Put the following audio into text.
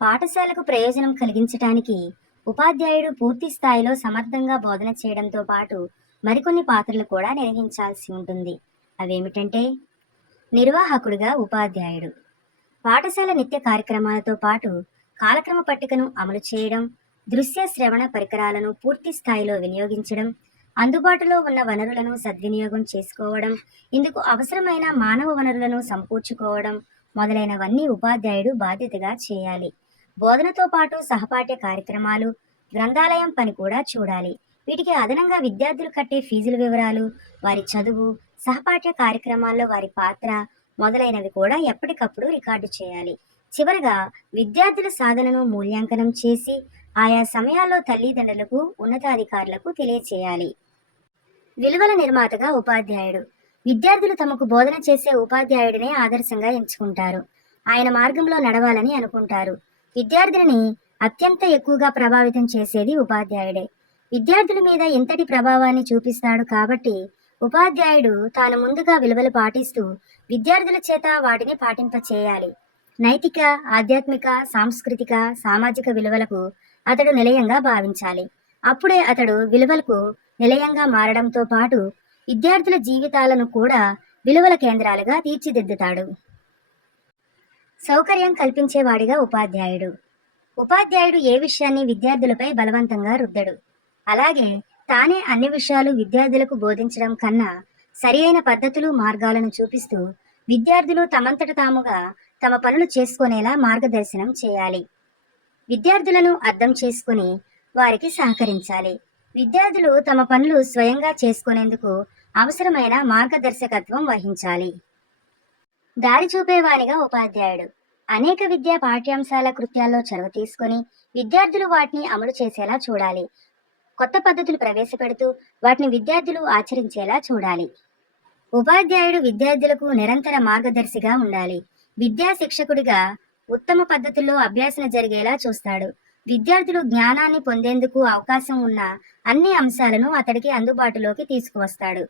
పాఠశాలకు ప్రయోజనం కలిగించటానికి ఉపాధ్యాయుడు పూర్తి స్థాయిలో సమర్థంగా బోధన చేయడంతో పాటు మరికొన్ని పాత్రలు కూడా నిర్వహించాల్సి ఉంటుంది. అవేమిటంటే నిర్వాహకుడిగా ఉపాధ్యాయుడు. పాఠశాల నిత్య కార్యక్రమాలతో పాటు కాలక్రమ పట్టికను అమలు చేయడం దృశ్య శ్రవణ పరికరాలను పూర్తి స్థాయిలో వినియోగించడం అందుబాటులో ఉన్న వనరులను సద్వినియోగం చేసుకోవడం ఇందుకు అవసరమైన మానవ వనరులను సమకూర్చుకోవడం మొదలైనవన్నీ ఉపాధ్యాయుడు బాధ్యతగా చేయాలి. బోధనతో పాటు సహపాఠ్య కార్యక్రమాలు గ్రంథాలయం పని కూడా చూడాలి. వీటికి అదనంగా విద్యార్థులు కట్టే ఫీజుల వివరాలు వారి చదువు సహపాఠ్య కార్యక్రమాల్లో వారి పాత్ర మొదలైనవి కూడా ఎప్పటికప్పుడు రికార్డు చేయాలి. చివరగా విద్యార్థుల సాధనను మూల్యాంకనం చేసి ఆయా సమయాల్లో తల్లిదండ్రులకు ఉన్నతాధికారులకు తెలియచేయాలి. విలువల నిర్మాతగా ఉపాధ్యాయుడు. విద్యార్థులు తమకు బోధన చేసే ఉపాధ్యాయుడినే ఆదర్శంగా ఎంచుకుంటారు. ఆయన మార్గంలో నడవాలని అనుకుంటారు. విద్యార్థులని అత్యంత ఎక్కువగా ప్రభావితం చేసేది ఉపాధ్యాయుడే. విద్యార్థుల మీద ఎంతటి ప్రభావాన్ని చూపిస్తాడు కాబట్టి ఉపాధ్యాయుడు తాను ముందుగా విలువలు పాటిస్తూ విద్యార్థుల చేత వాటిని పాటింప చేయాలి నైతిక ఆధ్యాత్మిక సాంస్కృతిక సామాజిక విలువలకు అతడు నిలయంగా భావించాలి. అప్పుడే అతడు విలువలకు నిలయంగా మారడంతో పాటు విద్యార్థుల జీవితాలను కూడా విలువల కేంద్రాలుగా తీర్చిదిద్దుతాడు. సౌకర్యం కల్పించేవాడిగా ఉపాధ్యాయుడు. ఉపాధ్యాయుడు ఏ విషయాన్ని విద్యార్థులపై బలవంతంగా రుద్దడు? అలాగే తానే అన్ని విషయాలు విద్యార్థులకు బోధించడం కన్నా సరియైన పద్ధతులు మార్గాలను చూపిస్తూ విద్యార్థులు తమంతట తాముగా తమ పనులు చేసుకునేలా మార్గదర్శనం చేయాలి. విద్యార్థులను అర్థం చేసుకుని వారికి సహకరించాలి. విద్యార్థులు తమ పనులు స్వయంగా చేసుకునేందుకు అవసరమైన మార్గదర్శకత్వం వహించాలి. దారి చూపేవానిగా ఉపాధ్యాయుడు. అనేక విద్యా పాఠ్యాంశాల కృత్యాల్లో చొరవ తీసుకొని విద్యార్థులు వాటిని అమలు చేసేలా చూడాలి. కొత్త పద్ధతులు ప్రవేశపెడుతూ వాటిని విద్యార్థులు ఆచరించేలా చూడాలి. ఉపాధ్యాయుడు విద్యార్థులకు నిరంతర మార్గదర్శిగా ఉండాలి. విద్యా శిక్షకుడిగా ఉత్తమ పద్ధతుల్లో అభ్యాసన జరిగేలా చూస్తాడు. విద్యార్థులు జ్ఞానాన్ని పొందేందుకు అవకాశం ఉన్న అన్ని అంశాలను అతడికి అందుబాటులోకి తీసుకువస్తాడు.